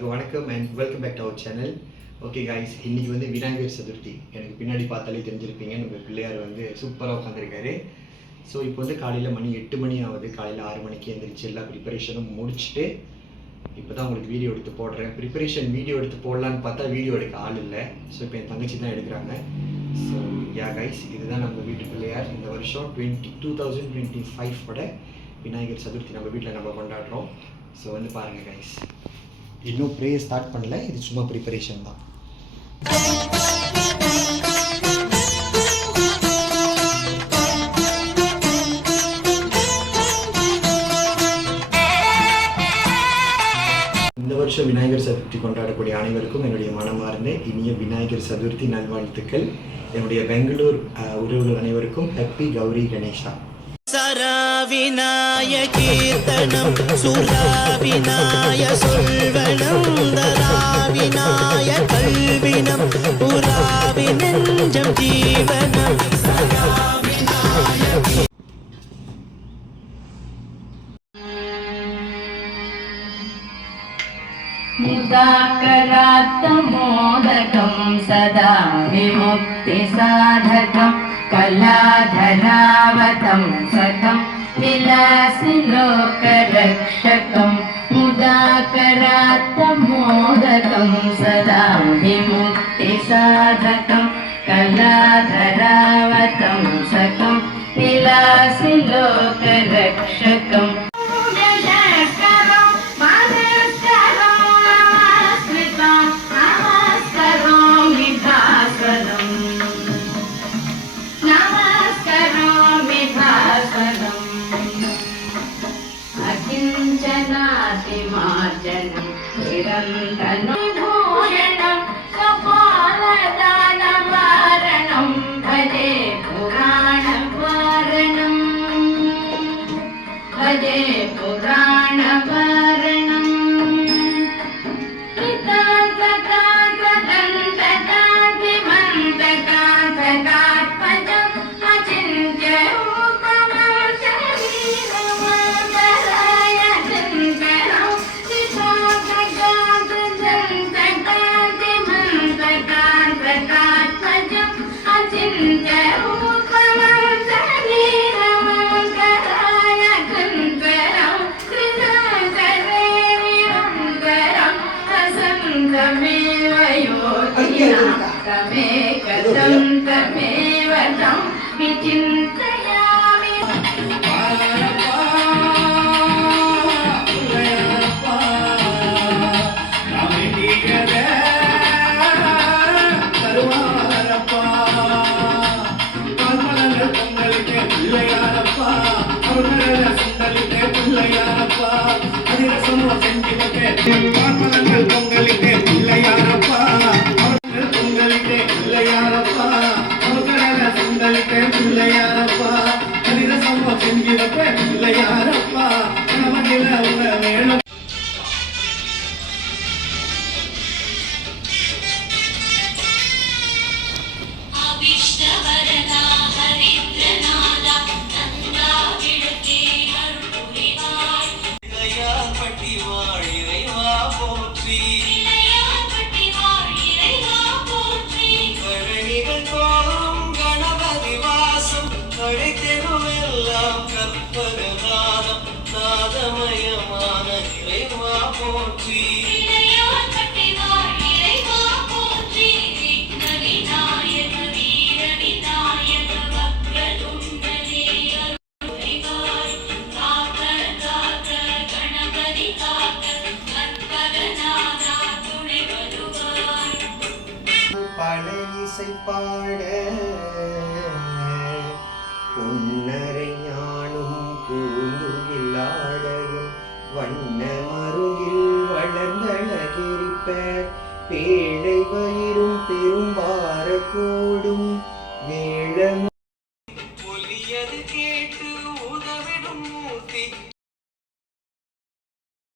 எல்லாருக்கும் வணக்கம் and welcome back to our channel. Okay guys, இன்றைக்கி வந்து விநாயகர் சதுர்த்தி. எனக்கு பின்னாடி பார்த்தாலே தெரிஞ்சிருப்பீங்க, நம்ம பிள்ளையார் வந்து சூப்பராக உட்காந்துருக்காரு. ஸோ இப்போ வந்து காலையில் மணி 8 மணி ஆகுது. காலையில் 6 மணிக்கு எழுந்திரிச்சு எல்லா ப்ரிப்பரேஷனும் முடிச்சுட்டு இப்போ தான் உங்களுக்கு வீடியோ எடுத்து போடுறேன். ப்ரிப்பரேஷன் வீடியோ எடுத்து போடலான்னு பார்த்தா வீடியோ எடுக்க ஆள் இல்லை. ஸோ இப்போ என் தங்கச்சி தான் எடுக்கிறாங்க. ஸோ யா கைஸ், இதுதான் நம்ம வீட்டு பிள்ளையார். இந்த வருஷம் 2025 விநாயகர் சதுர்த்தி நம்ம வீட்டில் நம்ம கொண்டாடுறோம். ஸோ வந்து பாருங்கள் கைஸ், இன்னும் ப்ரே ஸ்டார்ட் பண்ணல, இது சும்மா ப்ரிப்பரேஷன் தான். இந்த வருஷம் விநாயகர் சதுர்த்தி கொண்டாடக்கூடிய அனைவருக்கும் என்னுடைய மனமார்ந்த இனிய விநாயகர் சதுர்த்தி நல்வாழ்த்துக்கள். என்னுடைய பெங்களூர் உறவுகள் அனைவருக்கும் ஹாப்பி கௌரி கணேஷா. சராவிநாய கீர்த்தனம் சுராவிநாய சொல்வனம் தராவிநாய கல்வினம் புராவி நெஞ்சம் ஜீவனம் मुदाकरात्तमोदकं सदा विमुक्तिसाधकं कलाधरावतं सकं विलासिलोकरक्षकं मुदाकरात्तमोदकं सदा विमुक्तिसाधकं कलाधरावतं सकं विलासिलोकरक्षकम् अकिञ्चनातिमार्जनं निरन्तरभूषणं कपालदानवारणं भजे पुराणवारणं भजे पुराणवारणं कृतान्तकान्तकान्तिमन्तकान्तकात्मजम् तमेव तं विचिन्तयामि. பாட பொன்னரை ஞானும் பூந்துகிலாடையும் வண்ண மருகில் வளர்ந்தழகிரிப்ப பேழை வயிறும் பெரும்பார கோடும் வேளம்